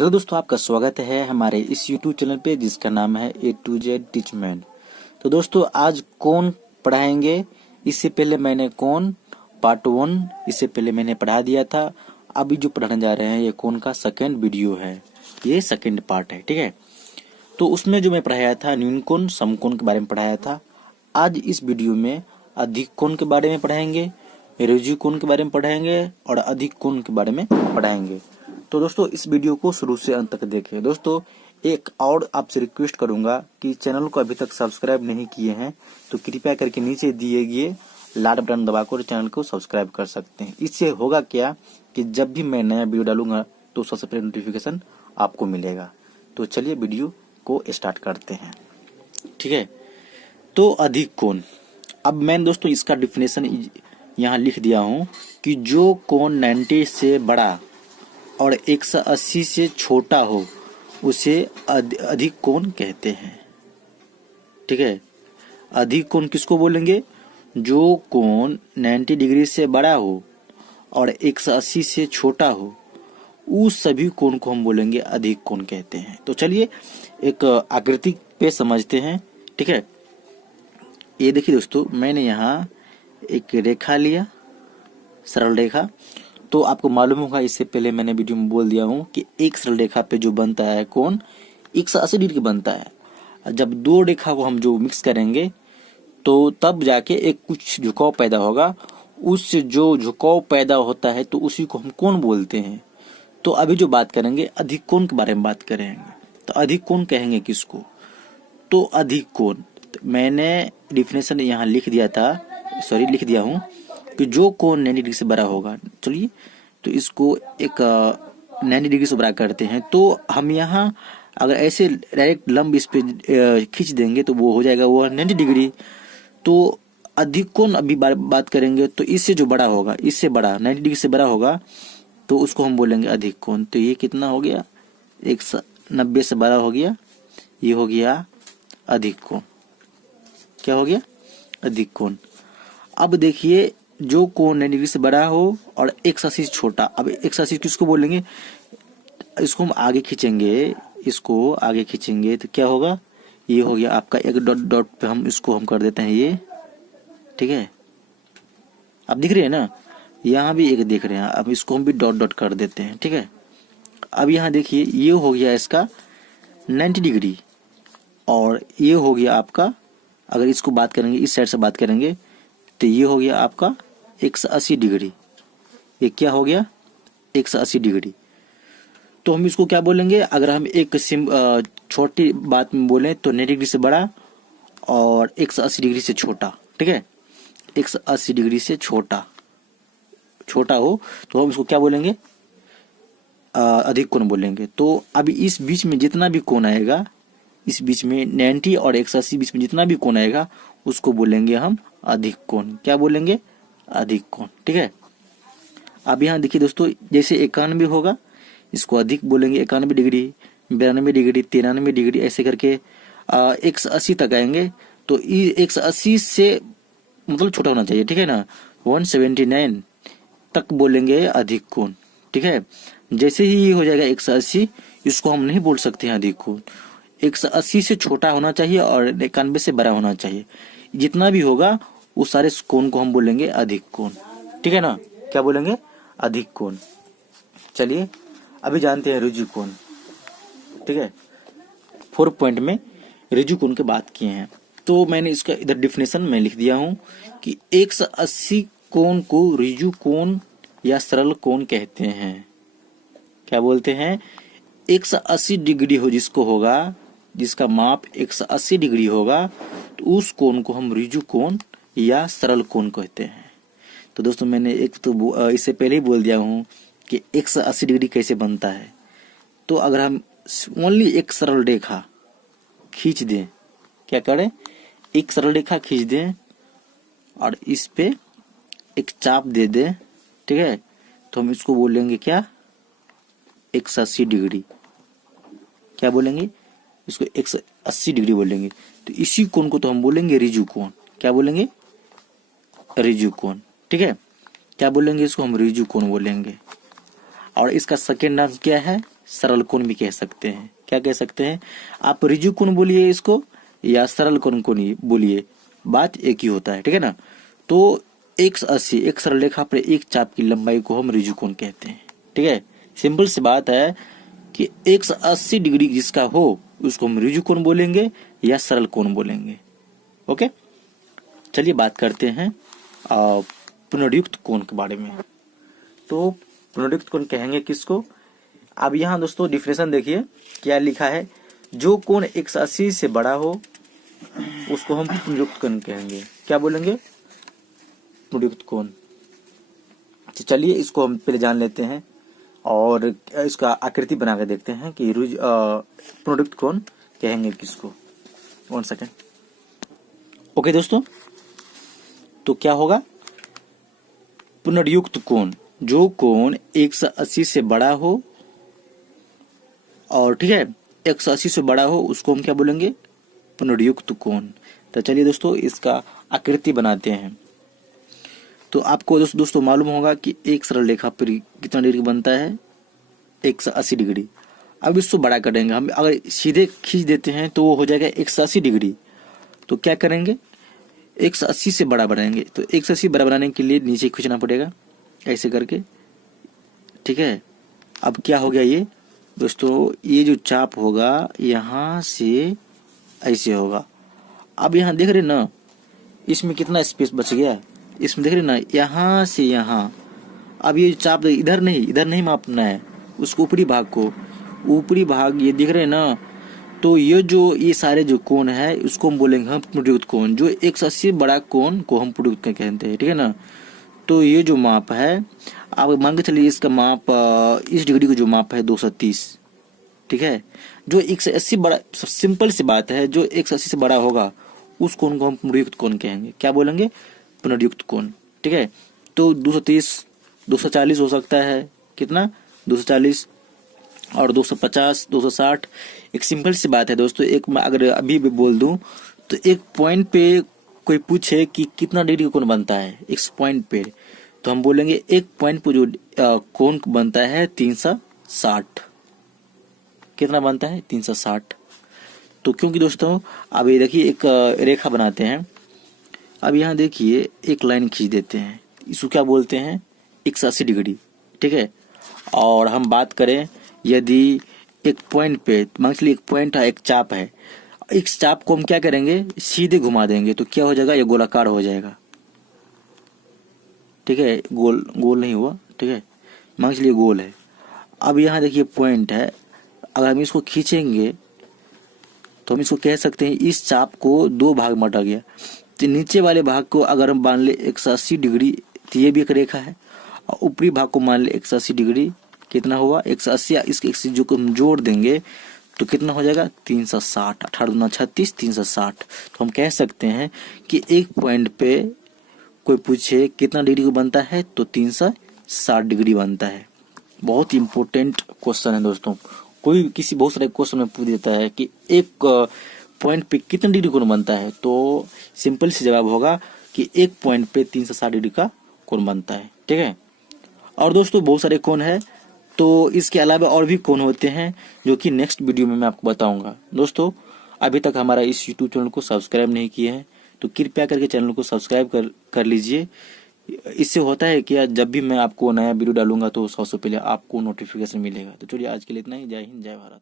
Hello दोस्तों, आपका स्वागत है हमारे इस YouTube चैनल पे जिसका नाम है A to Z टीचमैन। तो दोस्तों आज कौन पढ़ाएंगे। इससे पहले मैंने कौन पार्ट 1 इससे पहले मैंने पढ़ा दिया था। अभी जो पढ़ाने जा रहे हैं ये कौन का सेकंड वीडियो है, ये सेकंड पार्ट है, ठीक है। तो उसमें जो मैं पढ़ाया था न्यून कोण समकोण के बारे में पढ़ाया था। आज इस वीडियो में अधिक कोण के बारे में पढ़ाएंगे, ऋजु कोण के बारे में पढ़ाएंगे और अधिक कोण के बारे में पढ़ाएंगे। तो दोस्तों इस वीडियो को शुरू से अंत तक देखें। दोस्तों एक और आपसे रिक्वेस्ट करूंगा कि चैनल को अभी तक सब्सक्राइब नहीं किए हैं तो कृपया करके नीचे दिए गए लाल बटन दबाकर चैनल को सब्सक्राइब कर सकते हैं। इससे होगा क्या कि जब भी मैं नया वीडियो डालूंगा तो सबसे पहले नोटिफिकेशन आपको मिलेगा। तो चलिए वीडियो को स्टार्ट करते हैं, ठीक है। तो अधिक कोण, अब मैंने दोस्तों इसका डिफिनेशन यहाँ लिख दिया हूँ कि जो कोण 90 से बड़ा और 180 से छोटा हो उसे अधिक कोण कहते हैं, ठीक है। अधिक कोण किसको बोलेंगे? जो कोण 90 डिग्री से बड़ा हो और 180 से छोटा हो उस सभी कोण को हम बोलेंगे अधिक कोण कहते हैं। तो चलिए एक आकृति पे समझते हैं, ठीक है। ये देखिए दोस्तों, मैंने यहाँ एक रेखा लिया, सरल रेखा। तो आपको मालूम होगा इससे पहले मैंने वीडियो में बोल दिया हूँ कि एक सरल रेखा पे जो बनता है कोण 180 डिग्री बनता है। जब दो रेखा को हम जो मिक्स करेंगे तो तब जाके एक कुछ झुकाव पैदा होगा। उससे जो झुकाव पैदा होता है तो उसी को हम कोण बोलते हैं। तो अभी जो बात करेंगे अधिक कोण के बारे में बात करेंगे। तो अधिक कोण कहेंगे किसको? तो अधिक कोण मैंने डिफिनेशन यहाँ लिख दिया हूँ कि जो कोण 90 डिग्री से बड़ा होगा। चलिए तो इसको एक 90 डिग्री से बड़ा करते हैं। तो हम यहाँ अगर ऐसे डायरेक्ट लंब इस पे खींच देंगे तो वो हो जाएगा वो 90 डिग्री। तो अधिक कोण अभी बात करेंगे तो इससे जो बड़ा होगा, इससे बड़ा 90 डिग्री से बड़ा होगा तो उसको हम बोलेंगे अधिक कोण। तो ये कितना हो गया? 190 से बड़ा हो गया, ये हो गया अधिक कोण। क्या हो गया? अधिक कोण। अब देखिए जो कोण 90 डिग्री से बड़ा हो और 180 से छोटा। अब 180 किसको बोलेंगे? इसको हम आगे खींचेंगे, इसको आगे खींचेंगे तो क्या होगा? ये हो गया आपका एक डॉट डॉट पे हम इसको हम कर देते हैं ये, ठीक है। अब दिख रही है ना, यहाँ भी एक देख रहे हैं। अब इसको हम भी डॉट डॉट कर देते हैं, ठीक है। अब यहाँ देखिए ये हो गया इसका 90 डिग्री और ये हो गया आपका, अगर इसको बात करेंगे इस साइड से बात करेंगे तो ये हो गया आपका 180 डिग्री। ये क्या हो गया? 180 डिग्री। तो हम इसको क्या बोलेंगे? अगर हम एक छोटी बात में बोलें तो 90 डिग्री से बड़ा और 180 डिग्री से छोटा, ठीक है। 180 डिग्री से छोटा हो तो हम इसको क्या बोलेंगे? अधिक कोण बोलेंगे। तो अभी इस बीच में जितना भी कोण आएगा, इस बीच में 90 और 180 बीच में जितना भी कोण आएगा उसको बोलेंगे हम अधिक कोण। क्या बोलेंगे? अधिक कोण, ठीक है। अब यहाँ देखिए दोस्तों, जैसे 91 होगा इसको अधिक बोलेंगे, 91 डिग्री, 92 डिग्री, 93 डिग्री, ऐसे करके 180 तक आएंगे। तो 180 से मतलब छोटा होना चाहिए, ठीक है ना। 179 तक बोलेंगे अधिक कोण, ठीक है। जैसे ही ये हो जाएगा 180, इसको हम नहीं बोल सकते हैं अधिक कोण। 180 से छोटा होना चाहिए और 91 से बड़ा होना चाहिए। जितना भी होगा उस सारे कोण को हम बोलेंगे अधिक कोण, ठीक है ना। क्या बोलेंगे? अधिक कोण। चलिए अभी जानते हैं ऋजु कोण, ठीक है। 4 पॉइंट में ऋजु कोण की बात किए हैं। तो मैंने इसका इधर डिफिनेशन में लिख दिया हूं कि 180 कोण को ऋजु कोण या सरल कोण कहते हैं। क्या बोलते हैं? 180 डिग्री हो जिसको होगा, जिसका माप 180 डिग्री होगा तो उस कोण को हम ऋजु कोण या सरल कोण कहते हैं। तो दोस्तों मैंने एक तो इससे पहले ही बोल दिया हूँ कि 180 डिग्री कैसे बनता है। तो अगर हम ओनली एक सरल रेखा खींच दें, क्या करें? एक सरल रेखा खींच दें और इस पे एक चाप दे दें, ठीक है। तो हम इसको बोलेंगे क्या? 180 डिग्री। क्या बोलेंगे? इसको 180 डिग्री बोलेंगे। तो इसी कोण को तो हम बोलेंगे ऋजु कोण। क्या बोलेंगे? ऋजु कोण, ठीक है। क्या बोलेंगे? इसको हम ऋजु कोण बोलेंगे। और इसका सेकेंड नाम क्या है? सरल कोण भी कह सकते हैं। क्या कह सकते हैं? आप रिजु कोण बोलिए इसको या सरल कोण को नहीं बोलिए, बात एक ही होता है, ठीक है ना। तो 180 एक सरल रेखा पर एक चाप की लंबाई को हम रिजु कोण कहते हैं, ठीक है। सिंपल सी बात है कि 180 डिग्री जिसका हो उसको हम रिजु कोण बोलेंगे या सरल कोण बोलेंगे। ओके, चलिए बात करते हैं पुनर्युक्त कोण के बारे में। तो पुनर्युक्त कोण कहेंगे किसको? अब यहाँ दोस्तों डिफिनेशन देखिए क्या लिखा है। जो कोण 180 से बड़ा हो उसको हम पुनर्युक्त कोण कहेंगे। क्या बोलेंगे? पुनर्युक्त कोण। तो चलिए इसको हम पहले जान लेते हैं और इसका आकृति बना के देखते हैं कि पुनर्युक्त कोण कहेंगे किसको। 1 सेकेंड। ओके दोस्तों, तो क्या होगा? पुनर्युक्त कोण, जो कोण 180 से बड़ा हो और ठीक है 180 से बड़ा हो उसको हम क्या बोलेंगे? पुनर्युक्त कोण। तो चलिए दोस्तों इसका आकृति बनाते हैं। तो आपको दोस्तों मालूम होगा कि एक सरल रेखा पर कितना डिग्री बनता है? 180 डिग्री। अब इसको बड़ा करेंगे हम, अगर सीधे खींच देते हैं तो वो हो जाएगा 180 डिग्री। तो क्या करेंगे? 180 से बड़ा बनाएंगे। तो 180 बड़ा बनाने के लिए नीचे खींचना पड़ेगा ऐसे करके, ठीक है। अब क्या हो गया ये दोस्तों, ये जो चाप होगा यहाँ से ऐसे होगा। अब यहाँ देख रहे ना इसमें कितना स्पेस बच गया, इसमें देख रहे ना यहाँ से यहाँ। अब ये चाप इधर नहीं मापना है, उसको ऊपरी भाग को, ऊपरी भाग ये दिख रहे ना। तो ये सारे जो कोण है उसको हम बोलेंगे हम पुनर्युक्त कोण। जो 180 बड़ा कोण को हम पुनर्युक्त कहते हैं, ठीक है ना। तो ये जो माप है, आप मान के चलिए इसका माप इस डिग्री को जो माप है 230, ठीक है। जो 180 बड़ा, सिंपल सी बात है, जो 180 से बड़ा होगा उस कोण को हम पुनर्युक्त कोण कहेंगे। क्या बोलेंगे? पुनर्युक्त कोण, ठीक है। तो 230, 240 हो सकता है, कितना? 240 और 250, 260। एक सिंपल सी बात है दोस्तों, एक मैं अगर अभी भी बोल दूं तो एक पॉइंट पे कोई पूछे कि कितना डिग्री का कोण बनता है इस पॉइंट पे, तो हम बोलेंगे एक पॉइंट पे जो कोण बनता है 360। कितना बनता है? 360। तो क्योंकि दोस्तों अब ये देखिए एक रेखा बनाते हैं। अब यहाँ देखिए एक लाइन खींच देते हैं, इसको क्या बोलते हैं? 180 डिग्री, ठीक है। और हम बात करें यदि एक पॉइंट पे, मान लीजिए एक पॉइंट है, एक चाप है, इस चाप को हम क्या करेंगे? सीधे घुमा देंगे। तो क्या हो जाएगा? ये गोलाकार हो जाएगा, ठीक है। गोल नहीं हुआ, ठीक है। मान लीजिए गोल है। अब यहाँ देखिए पॉइंट है, अगर हम इसको खींचेंगे तो हम इसको कह सकते हैं इस चाप को दो भाग में बटा गया। तो नीचे वाले भाग को अगर हम मान ले 180 डिग्री, तो ये भी एक रेखा है। और ऊपरी भाग को मान ले 180 डिग्री, कितना हुआ? 180। इसके जो को हम जोड़ देंगे तो कितना हो जाएगा? 360। 18 दूना 36, 360। तो हम कह सकते हैं कि एक पॉइंट पे कोई पूछे कितना डिग्री को बनता है तो 360 डिग्री बनता है। बहुत इंपॉर्टेंट क्वेश्चन है दोस्तों। कोई किसी बहुत सारे क्वेश्चन में पूछ देता है कि एक पॉइंट पे कितना डिग्री कोण बनता है, तो सिंपल से जवाब होगा कि एक पॉइंट पे 360 डिग्री का कोण बनता है, ठीक है। और दोस्तों बहुत सारे कोण है, तो इसके अलावा और भी कोण होते हैं जो कि नेक्स्ट वीडियो में मैं आपको बताऊंगा। दोस्तों अभी तक हमारा इस यूट्यूब चैनल को सब्सक्राइब नहीं किए हैं तो कृपया करके चैनल को सब्सक्राइब कर लीजिए। इससे होता है कि जब भी मैं आपको नया वीडियो डालूंगा तो सबसे पहले आपको नोटिफिकेशन मिलेगा। तो चलिए आज के लिए इतना ही। जय हिंद, जय भारत।